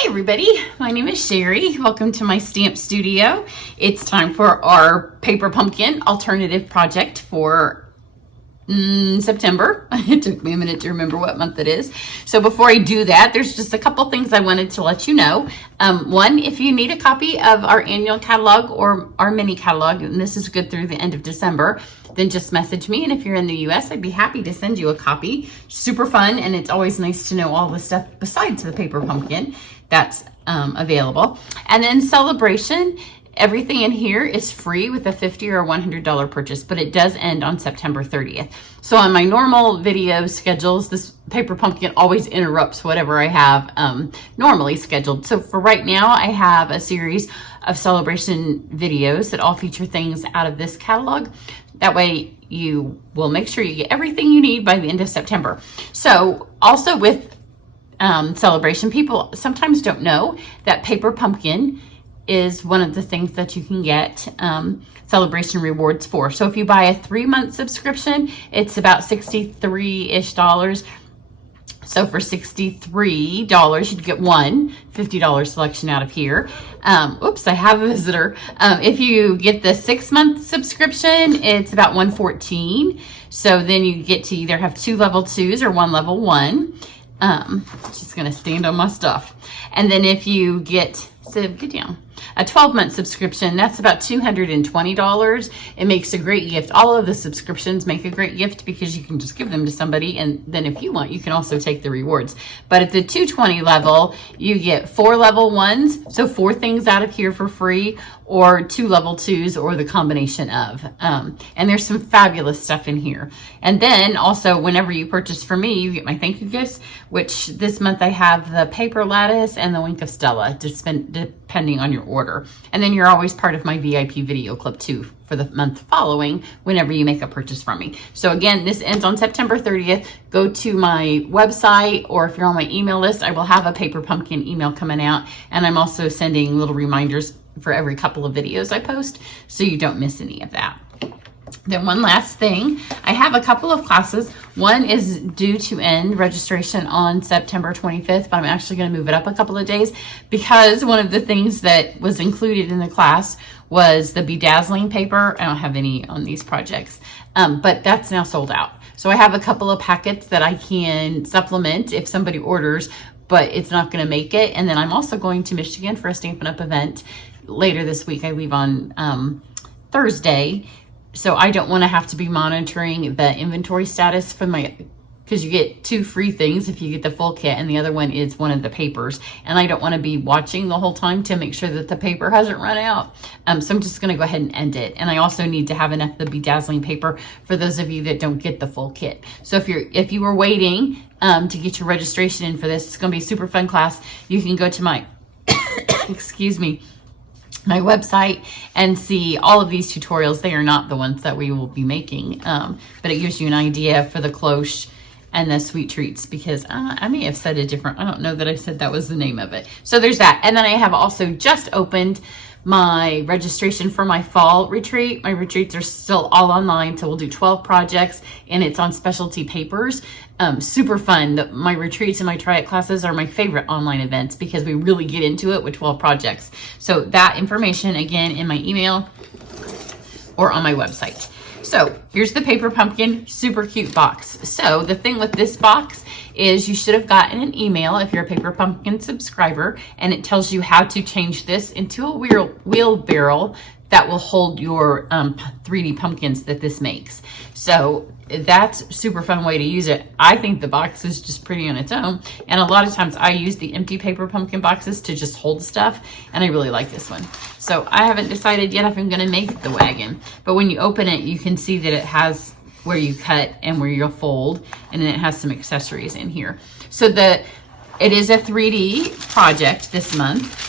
Hi everybody, my name is Cheri. Welcome to my stamp studio. It's time for our paper pumpkin alternative project for September. It took me a minute to remember what month it is. So before I do that, there's just a couple things I wanted to let you know. One, if you need a copy of our annual catalog or our mini catalog, and this is good through the end of December, then just message me. And if you're in the US, I'd be happy to send you a copy. Super fun, and it's always nice to know all the stuff besides the paper pumpkin that's available. And then Celebration, everything in here is free with a $50 or $100 purchase, but it does end on September 30th. So on my normal video schedules, this paper pumpkin always interrupts whatever I have normally scheduled. So for right now, I have a series of Celebration videos that all feature things out of this catalog. That way you will make sure you get everything you need by the end of September. So also with Celebration, people sometimes don't know that paper pumpkin is one of the things that you can get Celebration rewards for. So if you buy a 3-month subscription, it's about $63-ish. So for $63, you'd get one $50 selection out of here. Oops, I have a visitor. If you get the 6-month subscription, it's about $114. So then you get to either have 2 level 2s or 1 level 1. She's gonna stand on my stuff. And then if you get, so get down, a 12-month subscription, that's about $220. It makes a great gift. All of the subscriptions make a great gift because you can just give them to somebody, and then if you want, you can also take the rewards. But at the $220 level, you get 4 level 1s, so 4 things out of here for free, or 2 level 2s, or the combination of. And there's some fabulous stuff in here. And then also, whenever you purchase from me, you get my thank you gifts, which this month I have the paper lattice and the Wink of Stella, depending on your order. And then you're always part of my VIP video club too for the month following whenever you make a purchase from me. So again, this ends on September 30th. Go to my website, or if you're on my email list, I will have a paper pumpkin email coming out. And I'm also sending little reminders for every couple of videos I post, so you don't miss any of that. Then one last thing, I have a couple of classes. One is due to end registration on September 25th, but I'm actually going to move it up a couple of days because one of the things that was included in the class was the bedazzling paper. I don't have any on these projects, but that's now sold out. So I have a couple of packets that I can supplement if somebody orders, but it's not going to make it. And then I'm also going to Michigan for a Stampin' Up! Event later this week. I leave on Thursday. So I don't want to have to be monitoring the inventory status for my, because you get 2 free things if you get the full kit, and the other one is one of the papers. And I don't want to be watching the whole time to make sure that the paper hasn't run out. So I'm just going to go ahead and end it. And I also need to have enough of the bedazzling paper for those of you that don't get the full kit. So if you were waiting to get your registration in for this, it's going to be a super fun class. You can go to my, excuse me, my website and see all of these tutorials. They are not the ones that we will be making, but it gives you an idea for the cloche and the sweet treats, because I may have said a different, I don't know that I said that was the name of it. So there's that. And then I have also just opened my registration for my fall retreat. My retreats are still all online, so we'll do 12 projects, and it's on specialty papers. Super fun. My retreats and my try it classes are my favorite online events because we really get into it with 12 projects. So that information, again, in my email or on my website. So here's the paper pumpkin, super cute box. So the thing with this box is you should have gotten an email if you're a paper pumpkin subscriber, and it tells you how to change this into a wheelbarrow that will hold your 3D pumpkins that this makes. So that's super fun way to use it. I think the box is just pretty on its own. And a lot of times I use the empty paper pumpkin boxes to just hold stuff. And I really like this one. So I haven't decided yet if I'm gonna make the wagon. But when you open it, you can see that it has where you cut and where you'll fold. And then it has some accessories in here. So it is a 3D project this month.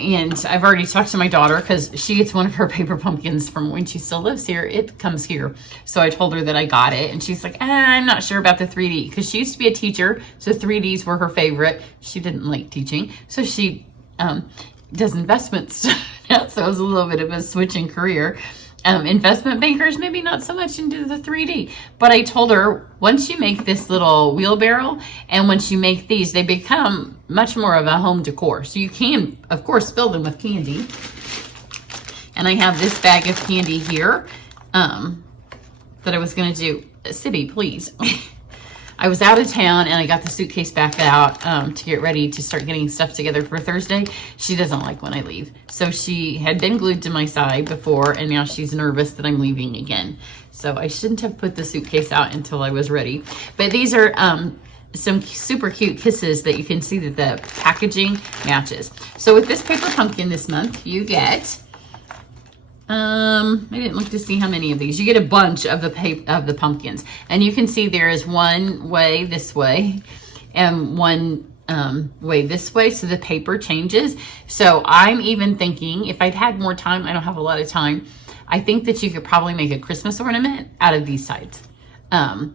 And I've already talked to my daughter because she gets one of her paper pumpkins from when she still lives here. It comes here. So I told her that I got it. And she's like, I'm not sure about the 3D. Because she used to be a teacher. So 3Ds were her favorite. She didn't like teaching. So she does investment stuff. So it was a little bit of a switch in career. investment bankers, maybe not so much into the 3D, but I told her once you make this little wheelbarrow and once you make these, they become much more of a home decor. So you can, of course, fill them with candy. And I have this bag of candy here that I was going to do. Sibby, please. I was out of town and I got the suitcase back out to get ready to start getting stuff together for Thursday. She doesn't like when I leave. So she had been glued to my side before and now she's nervous that I'm leaving again. So I shouldn't have put the suitcase out until I was ready. But these are some super cute kisses that you can see that the packaging matches. So with this paper pumpkin this month, you get... I didn't look to see how many of these. You get a bunch of the pumpkins, and you can see there is one way this way and one way this way, so the paper changes. So I'm even thinking if I'd had more time, I don't have a lot of time, I think that you could probably make a Christmas ornament out of these sides, and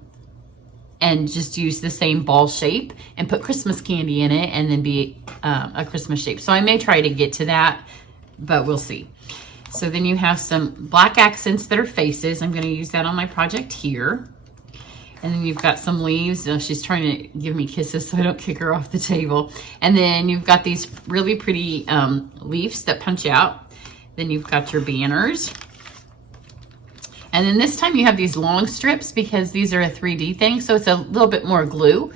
just use the same ball shape and put Christmas candy in it and then be a Christmas shape. So I may try to get to that, but we'll see. So then you have some black accents that are faces. I'm going to use that on my project here. And then you've got some leaves. She's trying to give me kisses so I don't kick her off the table. And then you've got these really pretty leaves that punch out. Then you've got your banners. And then this time you have these long strips because these are a 3D thing. So it's a little bit more glue.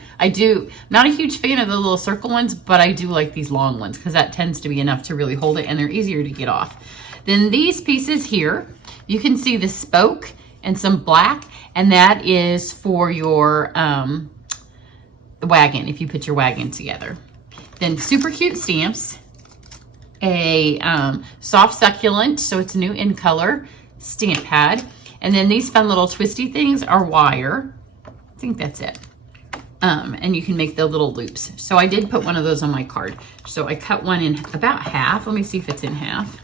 Not a huge fan of the little circle ones, but I do like these long ones because that tends to be enough to really hold it and they're easier to get off. Then these pieces here, you can see the spoke and some black, and that is for your wagon, if you put your wagon together. Then super cute stamps, a soft succulent, so it's new in color, stamp pad, and then these fun little twisty things are wire. I think that's it. And you can make the little loops. So I did put one of those on my card. So I cut one in about half. Let me see if it's in half.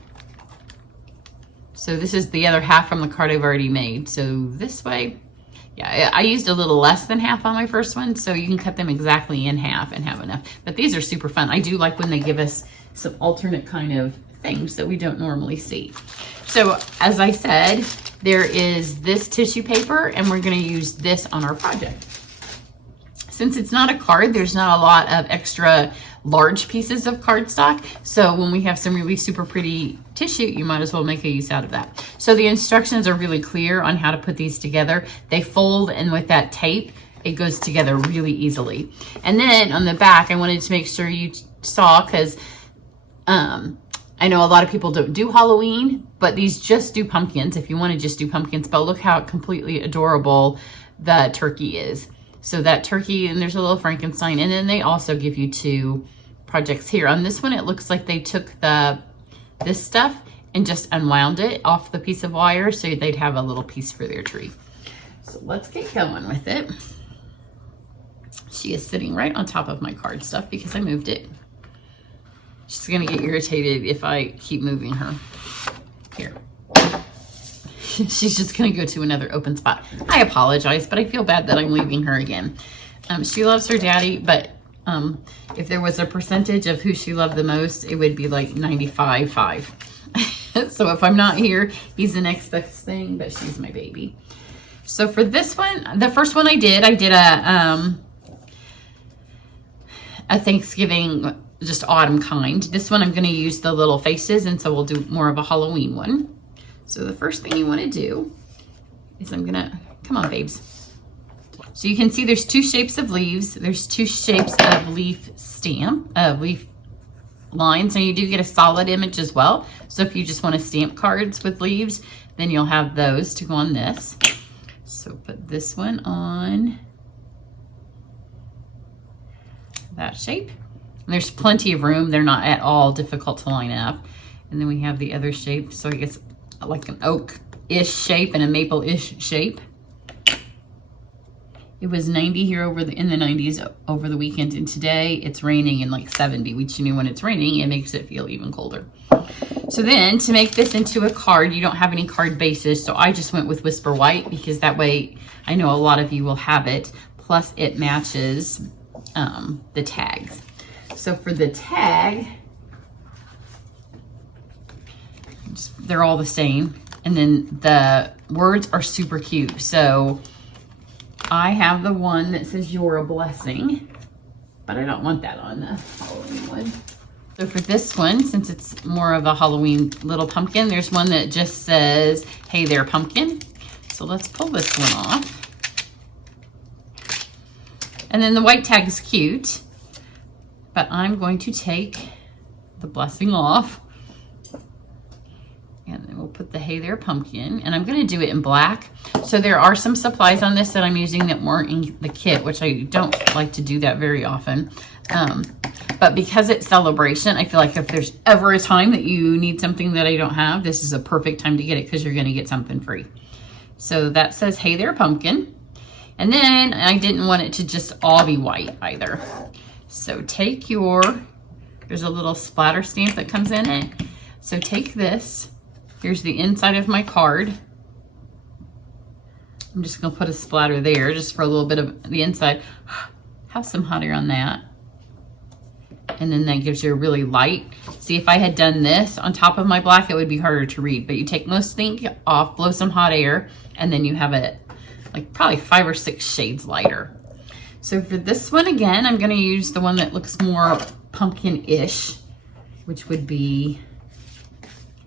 So this is the other half from the card I've already made. So this way, yeah, I used a little less than half on my first one, so you can cut them exactly in half and have enough. But these are super fun. I do like when they give us some alternate kind of things that we don't normally see. So as I said, there is this tissue paper, and we're going to use this on our project. Since it's not a card, there's not a lot of extra large pieces of cardstock. So when we have some really super pretty tissue, you might as well make a use out of that. So the instructions are really clear on how to put these together. They fold, and with that tape, it goes together really easily. And then on the back, I wanted to make sure you saw, because I know a lot of people don't do Halloween, but these just do pumpkins if you want to just do pumpkins. But look how completely adorable the turkey is. So that turkey, and there's a little Frankenstein, and then they also give you two projects here. On this one, it looks like they took this stuff and just unwound it off the piece of wire so they'd have a little piece for their tree. So let's get going with it. She is sitting right on top of my card stuff because I moved it. She's gonna get irritated if I keep moving her. Here. She's just gonna go to another open spot. I apologize, but I feel bad that I'm leaving her again. She loves her daddy, but if there was a percentage of who she loved the most, it would be like 95-5. So if I'm not here, he's the next best thing, but she's my baby. So for this one, the first one I did a Thanksgiving, just autumn kind. This one I'm gonna use the little faces, and so we'll do more of a Halloween one. So the first thing you want to do is come on, babes. So you can see there's two shapes of leaves. There's two shapes of leaf leaf lines. And you do get a solid image as well. So if you just want to stamp cards with leaves, then you'll have those to go on this. So put this one on that shape. And there's plenty of room. They're not at all difficult to line up. And then we have the other shape. So I guess like an oak-ish shape and a maple-ish shape. It was 90 here in the 90s over the weekend, and today it's raining in like 70, which you know when it's raining, it makes it feel even colder. So then to make this into a card, you don't have any card bases, so I just went with Whisper White because that way I know a lot of you will have it, plus it matches the tags. So for the tag, they're all the same, And then the words are super cute. So I have the one that says "You're a blessing," but I don't want that on the Halloween one. So for this one, since it's more of a Halloween little pumpkin, there's one that just says, "Hey there, pumpkin." So let's pull this one off. And then the white tag is cute, but I'm going to take the blessing off. And then we'll put the "Hey there, pumpkin." And I'm going to do it in black. So there are some supplies on this that I'm using that weren't in the kit, which I don't like to do that very often. But because it's celebration, I feel like if there's ever a time that you need something that I don't have, this is a perfect time to get it because you're going to get something free. So that says "Hey there, pumpkin." And then I didn't want it to just all be white either. So take your, there's a little splatter stamp that comes in it. So take this. Here's the inside of my card. I'm just going to put a splatter there just for a little bit of the inside. Have some hot air on that. And then that gives you a really light. See, if I had done this on top of my black, it would be harder to read. But you take most ink off, blow some hot air, and then you have it like probably 5 or 6 shades lighter. So for this one, again, I'm going to use the one that looks more pumpkin-ish, which would be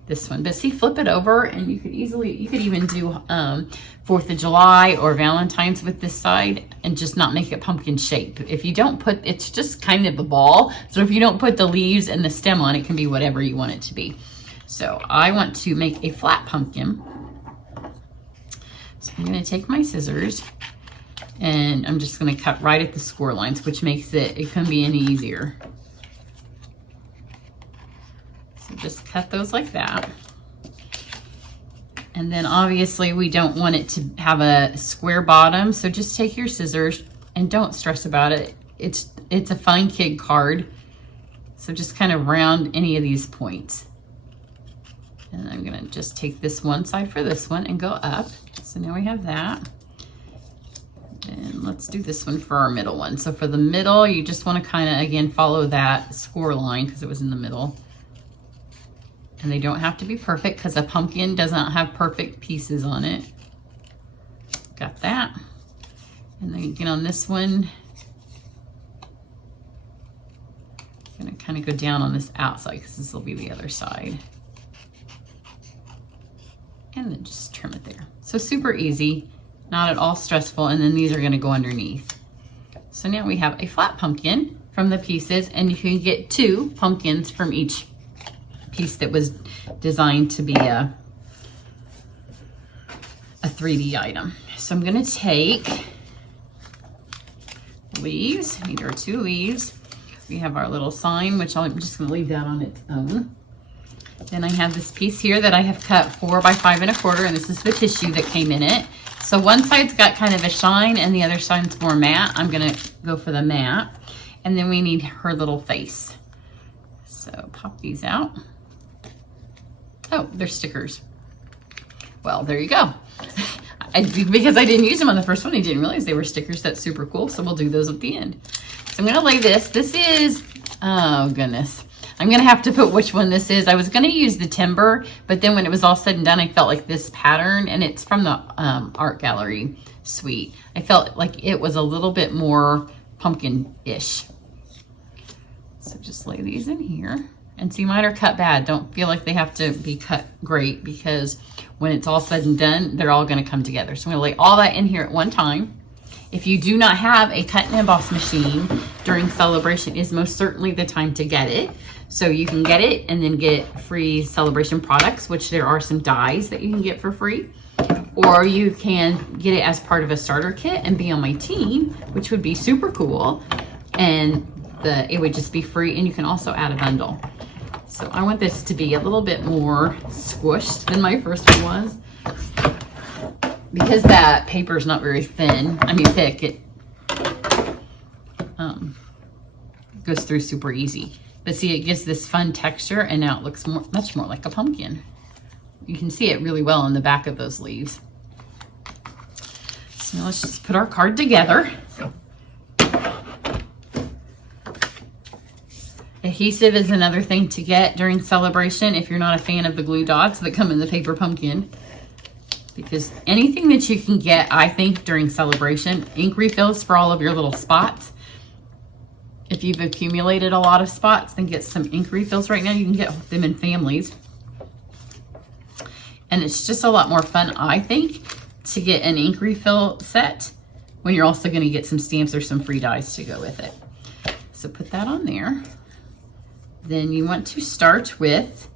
this one. But see, flip it over and you could even do 4th of July or Valentine's with this side and just not make it pumpkin shape. If you don't put, it's just kind of a ball. So if you don't put the leaves and the stem on, it can be whatever you want it to be. So I want to make a flat pumpkin. So I'm going to take my scissors and I'm just going to cut right at the score lines, which makes it couldn't be any easier. So just cut those like that. And then obviously we don't want it to have a square bottom. So just take your scissors and don't stress about it. It's a fun kid card. So just kind of round any of these points. And I'm gonna just take this one side for this one and go up. So now we have that. And let's do this one for our middle one. So for the middle, you just want to kind of, again, follow that score line because it was in the middle. And they don't have to be perfect because a pumpkin doesn't have perfect pieces on it. Got that. And then again on this one, I'm gonna kind of go down on this outside because this will be the other side. And then just trim it there. So super easy, not at all stressful. And then these are gonna go underneath. So now we have a flat pumpkin from the pieces, and you can get 2 pumpkins from each piece that was designed to be a 3D item. So I'm gonna take leaves. These are 2 leaves. We have our little sign, which I'm just gonna leave that on its own. Then I have this piece here that I have cut 4 by 5 1/4, and this is the tissue that came in it. So one side's got kind of a shine and the other side's more matte. I'm gonna go for the matte. And then we need her little face. So pop these out. Oh, they're stickers. Well, there you go. Because I didn't use them on the first one, I didn't realize they were stickers. That's super cool. So we'll do those at the end. So I'm gonna lay this. This is, oh goodness. I'm gonna have to put which one this is. I was gonna use the timber, but then when it was all said and done, I felt like this pattern, and it's from the art gallery suite. I felt like it was a little bit more pumpkin-ish. So just lay these in here. And see, mine are cut bad. Don't feel like they have to be cut great because when it's all said and done, they're all gonna come together. So I'm gonna lay all that in here at one time. If you do not have a cut and emboss machine during celebration, is most certainly the time to get it. So you can get it and then get free celebration products, which there are some dies that you can get for free. Or you can get it as part of a starter kit and be on my team, which would be super cool. And it would just be free, and you can also add a bundle. So I want this to be a little bit more squished than my first one was. Because that paper is not very thin, thick, it goes through super easy. But see, it gives this fun texture, and now it looks much more like a pumpkin. You can see it really well in the back of those leaves. So now let's just put our card together. Adhesive is another thing to get during celebration if you're not a fan of the glue dots that come in the paper pumpkin. Because anything that you can get, I think, during celebration, ink refills for all of your little spots. If you've accumulated a lot of spots, then get some ink refills right now. You can get them in families. And it's just a lot more fun, I think, to get an ink refill set when you're also going to get some stamps or some free dies to go with it. So put that on there. Then you want to start with,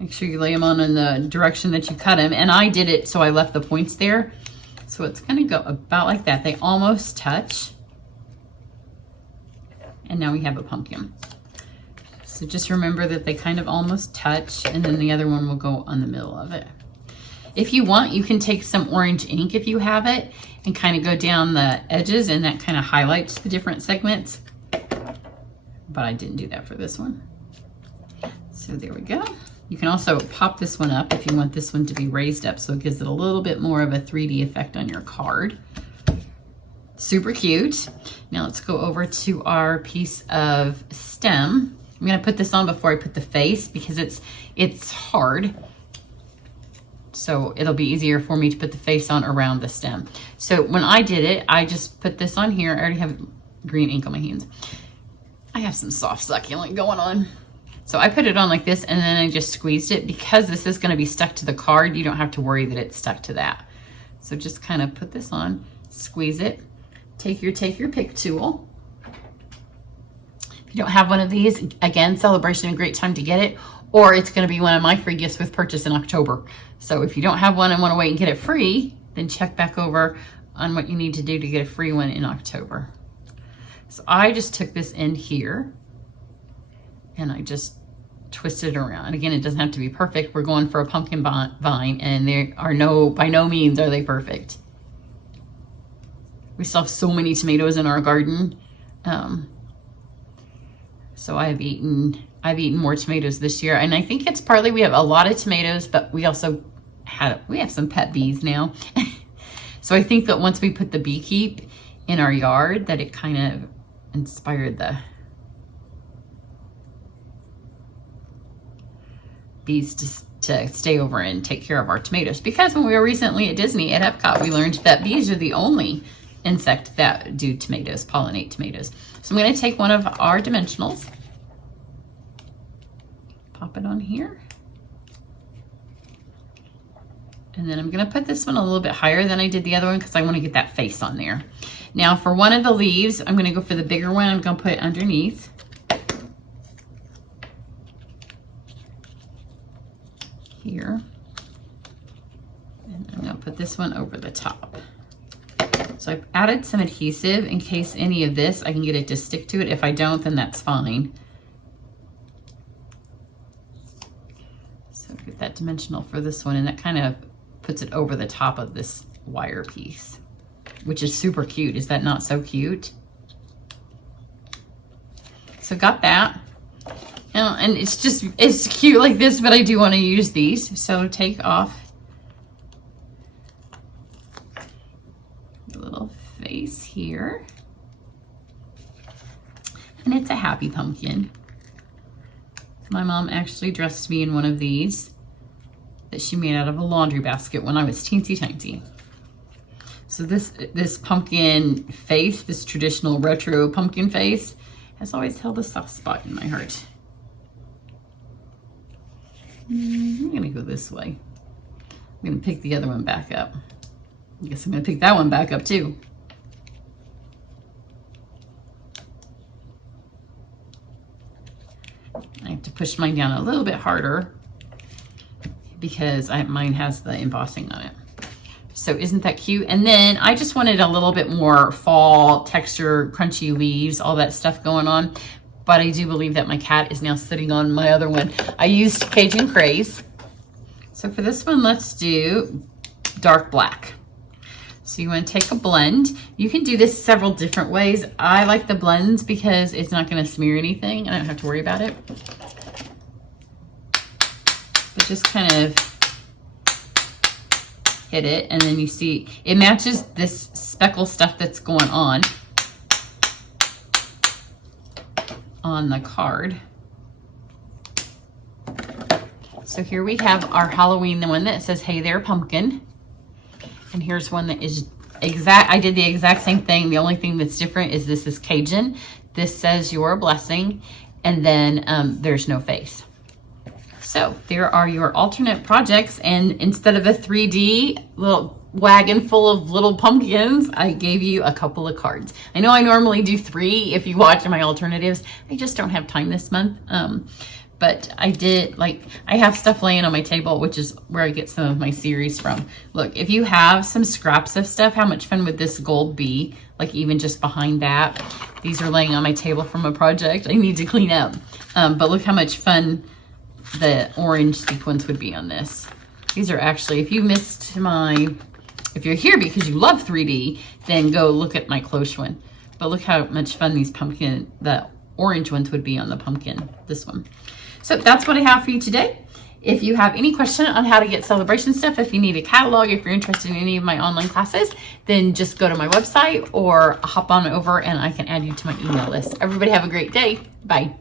make sure you lay them on in the direction that you cut them. And I did it so I left the points there. So it's going to go about like that. They almost touch. And now we have a pumpkin. So just remember that they kind of almost touch, and then the other one will go on the middle of it. If you want, you can take some orange ink if you have it and kind of go down the edges, and that kind of highlights the different segments. But I didn't do that for this one. So there we go. You can also pop this one up if you want this one to be raised up, so it gives it a little bit more of a 3D effect on your card. Super cute. Now let's go over to our piece of stem. I'm gonna put this on before I put the face because it's hard. So it'll be easier for me to put the face on around the stem. So when I did it, I just put this on here. I already have green ink on my hands. I have some soft succulent going on. So I put it on like this, and then I just squeezed it. Because this is gonna be stuck to the card, you don't have to worry that it's stuck to that. So just kind of put this on, squeeze it. Take your pick tool. If you don't have one of these, again, celebration, a great time to get it, or it's gonna be one of my free gifts with purchase in October. So if you don't have one and wanna wait and get it free, then check back over on what you need to do to get a free one in October. So I just took this end here and I just twisted it around. Again, it doesn't have to be perfect. We're going for a pumpkin vine, and they are by no means are they perfect. We still have so many tomatoes in our garden. So I've eaten more tomatoes this year, and I think it's partly we have a lot of tomatoes, but we also have some pet bees now. So I think that once we put the bee keep in our yard, that it kind of inspired the bees to stay over and take care of our tomatoes. Because when we were recently at Disney at Epcot, we learned that bees are the only insect that do tomatoes, pollinate tomatoes. So I'm going to take one of our dimensionals, pop it on here, and then I'm going to put this one a little bit higher than I did the other one because I want to get that face on there. Now for one of the leaves, I'm going to go for the bigger one. I'm going to put it underneath. Here. And I'm going to put this one over the top. So I've added some adhesive in case any of this, I can get it to stick to it. If I don't, then that's fine. So get that dimensional for this one, and that kind of puts it over the top of this wire piece, which is super cute. Is that not so cute? So got that. And it's cute like this, but I do want to use these. So take off the little face here. And it's a happy pumpkin. My mom actually dressed me in one of these that she made out of a laundry basket when I was teensy tiny. So this pumpkin face, this traditional retro pumpkin face, has always held a soft spot in my heart. I'm gonna go this way. I'm gonna pick the other one back up. I guess I'm gonna pick that one back up too. I have to push mine down a little bit harder because mine has the embossing on it. So isn't that cute? And then I just wanted a little bit more fall texture, crunchy leaves, all that stuff going on. But I do believe that my cat is now sitting on my other one. I used Cajun Craze. So for this one, let's do dark black. So you want to take a blend. You can do this several different ways. I like the blends because it's not going to smear anything. I don't have to worry about it. But just kind of hit it, and then you see it matches this speckle stuff that's going on the card. So here we have our Halloween, the one that says, "Hey there, pumpkin." And here's one that is I did the exact same thing. The only thing that's different is this is Cajun. This says, "You're a blessing." And then there's no face. So there are your alternate projects. And instead of a 3D little wagon full of little pumpkins, I gave you a couple of cards. I know I normally do 3 if you watch my alternatives. I just don't have time this month. But I did, like, I have stuff laying on my table, which is where I get some of my series from. Look, if you have some scraps of stuff, how much fun would this gold be? Like, even just behind that. These are laying on my table from a project I need to clean up. But look how much fun the orange sequins would be on this. These are actually, if you missed if you're here because you love 3D, then go look at my close one. But look how much fun these the orange ones would be on the pumpkin, this one. So that's what I have for you today. If you have any question on how to get celebration stuff, if you need a catalog, if you're interested in any of my online classes, then just go to my website or hop on over and I can add you to my email list. Everybody have a great day. Bye.